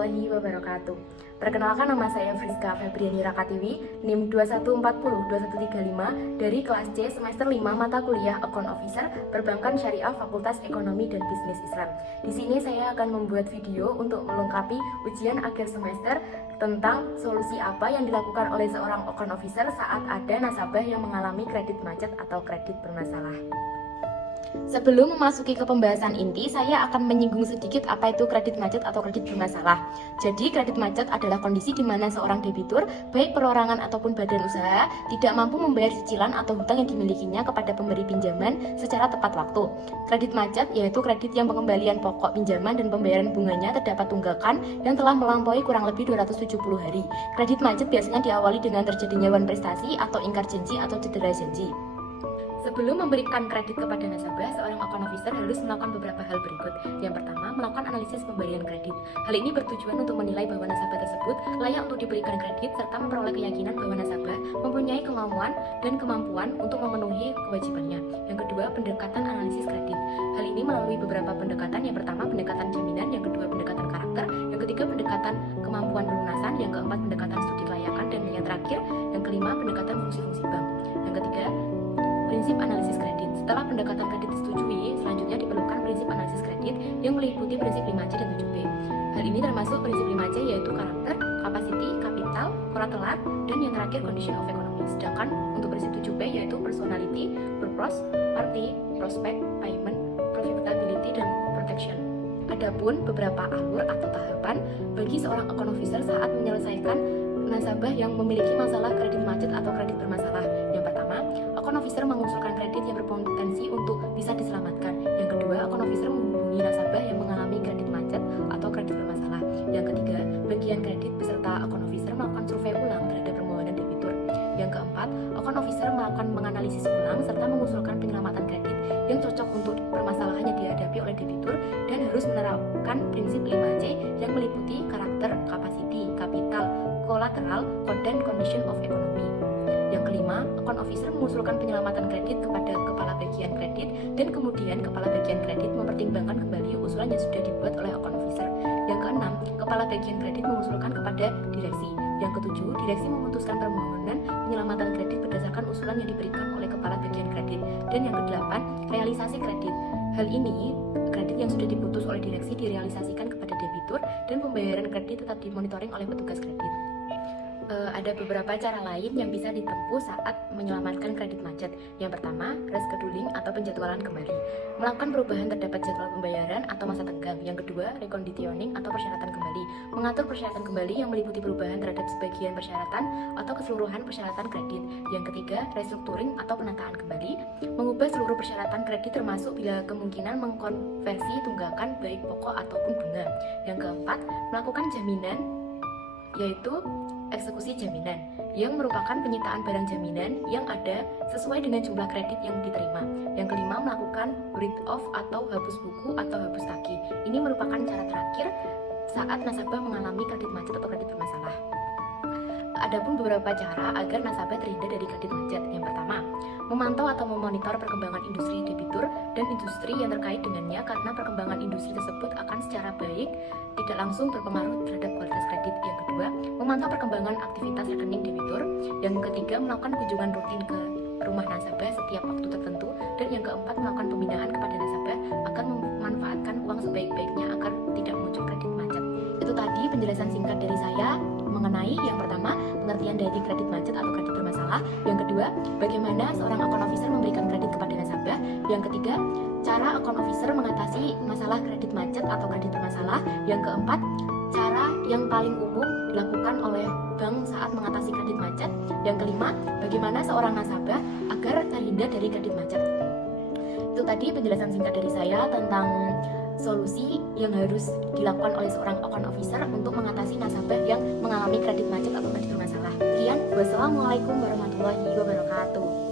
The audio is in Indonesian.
warahmatullahi wabarakatuh. Perkenalkan, nama saya Friska Febriani Rakatiwi, NIM 21402135 dari kelas C semester 5 mata kuliah Account Officer Perbankan Syariah Fakultas Ekonomi dan Bisnis Islam. Di sini saya akan membuat video untuk melengkapi ujian akhir semester tentang solusi apa yang dilakukan oleh seorang Account Officer saat ada nasabah yang mengalami kredit macet atau kredit bermasalah. Sebelum memasuki ke pembahasan inti, saya akan menyinggung sedikit apa itu kredit macet atau kredit bermasalah. Jadi, kredit macet adalah kondisi di mana seorang debitur, baik perorangan ataupun badan usaha, tidak mampu membayar cicilan atau hutang yang dimilikinya kepada pemberi pinjaman secara tepat waktu. Kredit macet yaitu kredit yang pengembalian pokok pinjaman dan pembayaran bunganya terdapat tunggakan dan telah melampaui kurang lebih 270 hari. Kredit macet biasanya diawali dengan terjadinya wan prestasi atau ingkar janji atau cedera janji. Sebelum memberikan kredit kepada nasabah, seorang account officer harus melakukan beberapa hal berikut. Yang pertama, melakukan analisis pemberian kredit. Hal ini bertujuan untuk menilai bahwa nasabah tersebut layak untuk diberikan kredit serta memperoleh keyakinan bahwa nasabah mempunyai kemauan dan kemampuan untuk memenuhi kewajibannya. Yang kedua, pendekatan analisis kredit. Hal ini melalui beberapa pendekatan. Yang pertama, pendekatan jaminan. Yang kedua, pendekatan karakter. Yang ketiga, pendekatan kemampuan pelunasan. Yang keempat, pendekatan studi kelayakan. Dan yang terakhir, yang kelima, pendekatan fungsi-fungsi bank. Yang ketiga, prinsip analisis kredit. Setelah pendekatan kredit disetujui, selanjutnya diperlukan prinsip analisis kredit yang meliputi prinsip 5C dan 7B. Hal ini termasuk prinsip 5C yaitu karakter, capacity, capital, collateral, dan yang terakhir condition of economy. Sedangkan untuk prinsip 7B yaitu personality, purpose, party, prospect, payment, profitability, dan protection. Adapun beberapa alur atau tahapan bagi seorang account officer saat menyelesaikan nasabah yang memiliki masalah kredit macet atau kredit bermasalah. Yang pertama, account officer mengusulkan kredit yang berpotensi untuk bisa diselamatkan. Yang kedua, account officer menghubungi nasabah yang mengalami kredit macet atau kredit bermasalah. Yang ketiga, bagian kredit beserta account officer melakukan survei ulang terhadap permohonan debitur. Yang keempat, account officer melakukan menganalisis ulang serta mengusulkan penyelamatan kredit yang cocok untuk permasalahan yang dihadapi oleh debitur dan harus menerapkan prinsip 5C yang meliputi karakter, capacity, capital, collateral, dan condition of economy. Yang kelima, account officer mengusulkan penyelamatan kredit kepada kepala bagian kredit dan kemudian kepala bagian kredit mempertimbangkan kembali usulan yang sudah dibuat oleh account officer. Yang keenam, kepala bagian kredit mengusulkan kepada direksi. Yang ketujuh, direksi memutuskan permohonan penyelamatan kredit berdasarkan usulan yang diberikan oleh kepala bagian kredit. Dan yang kedelapan, realisasi kredit. Hal ini, kredit yang sudah diputus oleh direksi direalisasikan kepada debitur dan pembayaran kredit tetap dimonitoring oleh petugas kredit. Ada beberapa cara lain yang bisa ditempuh saat menyelamatkan kredit macet. Yang pertama, rescheduling atau penjadwalan kembali. Melakukan perubahan terdapat jadwal pembayaran atau masa tenggang. Yang kedua, reconditioning atau persyaratan kembali. Mengatur persyaratan kembali yang meliputi perubahan terhadap sebagian persyaratan atau keseluruhan persyaratan kredit. Yang ketiga, restructuring atau penataan kembali. Mengubah seluruh persyaratan kredit termasuk bila kemungkinan mengkonversi tunggakan baik pokok ataupun bunga. Yang keempat, melakukan jaminan yaitu eksekusi jaminan yang merupakan penyitaan barang jaminan yang ada sesuai dengan jumlah kredit yang diterima. Yang kelima, melakukan write off atau hapus buku atau hapus tagih. Ini merupakan cara terakhir saat nasabah mengalami kredit macet atau kredit bermasalah. Adapun beberapa cara agar nasabah terhindar dari kredit macet. Yang pertama, memantau atau memonitor perkembangan industri debitur dan industri yang terkait dengannya karena perkembangan industri tersebut akan secara baik tidak langsung berpengaruh terhadap kualitas kredit. Yang kedua, memantau perkembangan aktivitas rekening debitur. Yang ketiga, melakukan kunjungan rutin ke rumah nasabah setiap waktu tertentu. Dan yang keempat, melakukan pembinaan kepada nasabah agar memanfaatkan uang sebaik-baiknya agar tidak muncul kredit macet. Itu tadi penjelasan singkat dari saya mengenai yang pertama, pengertian dari kredit macet atau kredit bermasalah. Yang kedua, bagaimana seorang account officer memberikan kredit kepada nasabah. Yang ketiga, cara account officer mengatasi masalah kredit macet atau kredit bermasalah. Yang keempat, cara yang paling umum dilakukan oleh bank saat mengatasi kredit macet. Yang kelima, bagaimana seorang nasabah agar terhindar dari kredit macet. Itu tadi penjelasan singkat dari saya tentang solusi yang harus dilakukan oleh seorang account officer untuk mengatasi nasabah yang mengalami kredit macet atau kredit bermasalah. Sekian, wassalamualaikum warahmatullahi wabarakatuh.